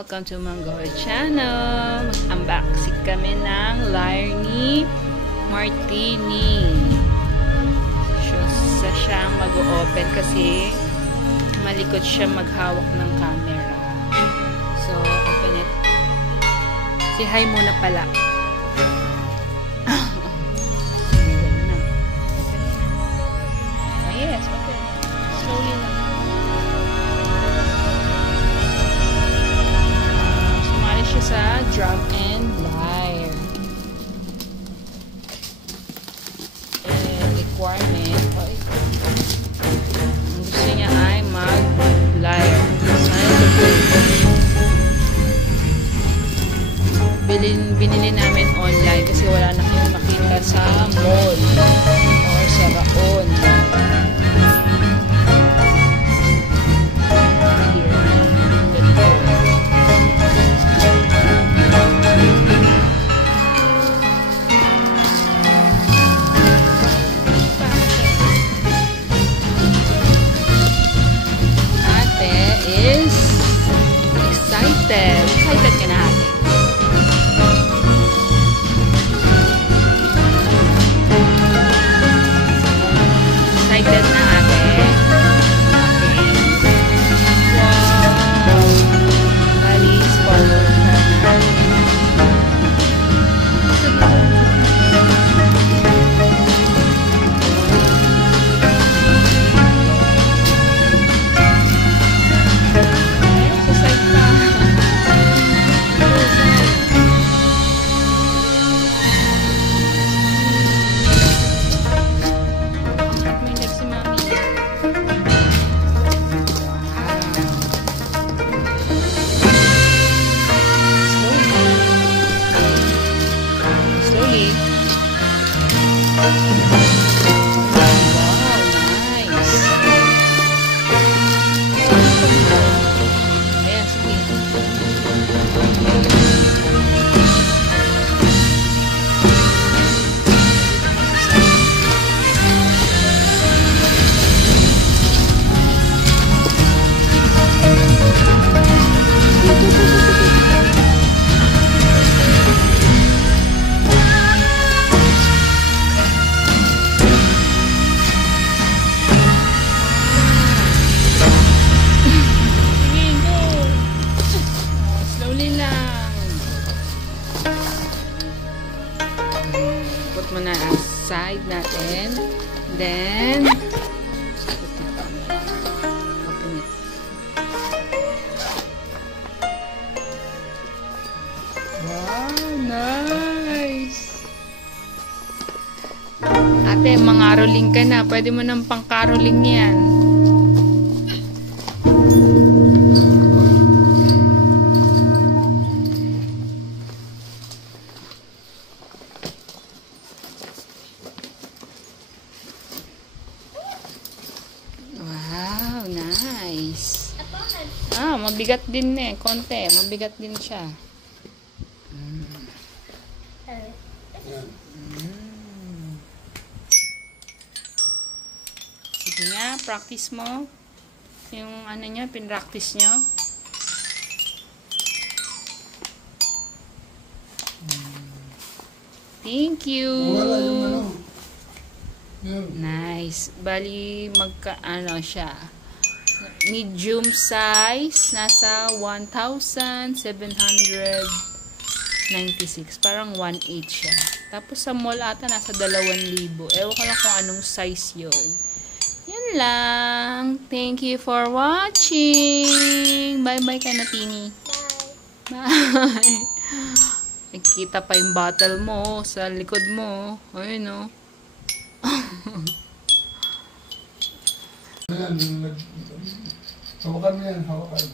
Welcome to Mangoy Channel. Mag-unboxing kami ng Lairny Martini. So, siya ang mag-o-open kasi malikot siya maghawak ng camera. So, open it. Say hi muna pala. Oh, yes, open. Slowly lang. Siya sa drum and lyre. And requirement, ang gusto niya ay mag-lyre. Binili namin online kasi wala na kayong makita sa mall or sa raon. Excited ka na ate. Excited na ate. Wow! Bali, spoiler ka na. Put mo na aside natin. Then, open it. Wow, nice! Ate, mangaroling ka na. Pwede mo nang pang-caroling yan. Nice. Mabigat din eh. Konti. Mabigat din siya. Sige nga, practice mo. Yung ano nyo, pinractice nyo. Thank you. Nice. Bali, siya. Medium size, nasa 1,796. Parang 1.8 siya. Tapos sa mall ata, nasa 2,000. Ewan ko lang kung anong size yun. Yan lang. Thank you for watching. Bye-bye ka na, Tini. Bye. Bye. Nakikita pa yung bottle mo sa likod mo. Ayun, no? Hawakan mo yan, hawakan.